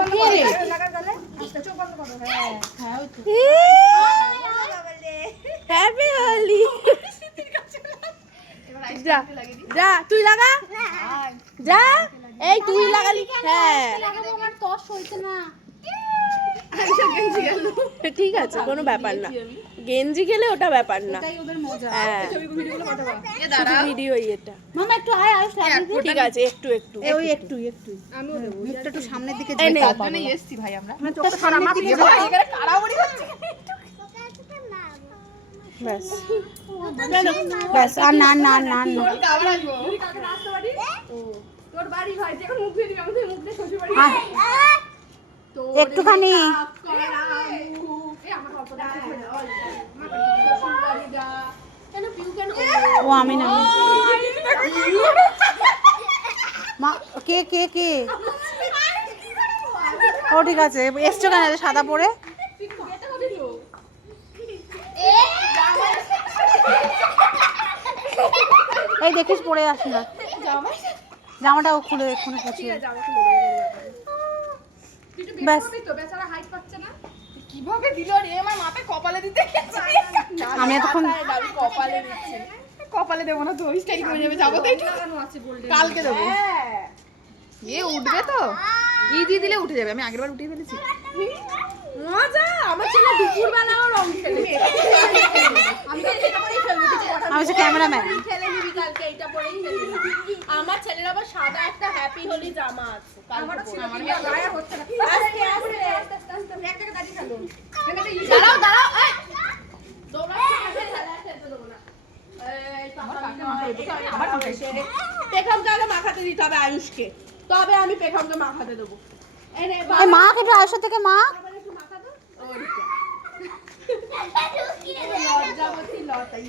বন্ধ করো লাগা গেলে চোখ বন্ধ করো হ্যাঁ হ্যাঁ ওই তো হ্যাপি হোলি যা যা তুই লাগা যা এই তুই লাগালি হ্যাঁ আমার তস হইছে না ঠিক আছে কোনো ব্যাপার না গেঞ্জি গেলে ওটা ব্যাপার না এটাই ওদের মজা হ্যাঁ ভিডিওগুলো পাঠাবো শুধু ভিডিওই এটা মামা একটু আয় আয় ঠিক আছে একটু একটু ওই একটু আমিও দেব মুখটা একটু সামনের দিকে এই নে। মানে এসছি ভাই আমরা চোখটা সামনের দিকে ভাই এখানে কাড়াউড়ি হচ্ছে ব্যাস ব্যাস আর না না না না তোর বাড়ি ভাই যখন মুখ দিয়ে দিবি আমাদের মুখ দিয়ে শ্বশুর বাড়ি একটুখানি ও আমি না মা কে কে কে ও ঠিক আছে এসছো কেন সাদা পরে এই দেখিস পরে আসি না জামাটাও খুলে এক্ষুনি পচিয়ে ব্যাস কিভাবে দিল রে আমার মাথায় কপালে দিতে আমি এতক্ষণ কপালে দিচ্ছি কপালে দেবো না তো স্টাইল করে যাবে যাবো তো একটু কালকে দেবো এ উঠবে তো দিয়ে দিলে উঠে যাবে আমি আগেরবার উঠিয়ে ফেলেছি মজা আমার ছেলে দুপুরবেলাও রং খেলে আমি হচ্ছে ক্যামেরাম্যান খেলে নিবি কালকে এটা পরেই খেলে নিবি। আমার ছেলের আবার সাদা একটা হ্যাপি হোলি জামা আছে আমার গায়ে হচ্ছে না আস্তে আস্তে এক জায়গায় দাঁড়িয়ে খেলো দাঁড়াও দাঁড়াও এই দৌড়াচ্ছি খেলা খেলতে দেবো না এই পাপা পেখমকে আগে মাখাতে দিতে হবে আয়ুষকে তবে আমি পেখমকে মাখাতে দেবো এই নে এই মা কেটে আয়সা থেকে মা বাবা একটু মাখা দাও লজ্জাবতী লতাই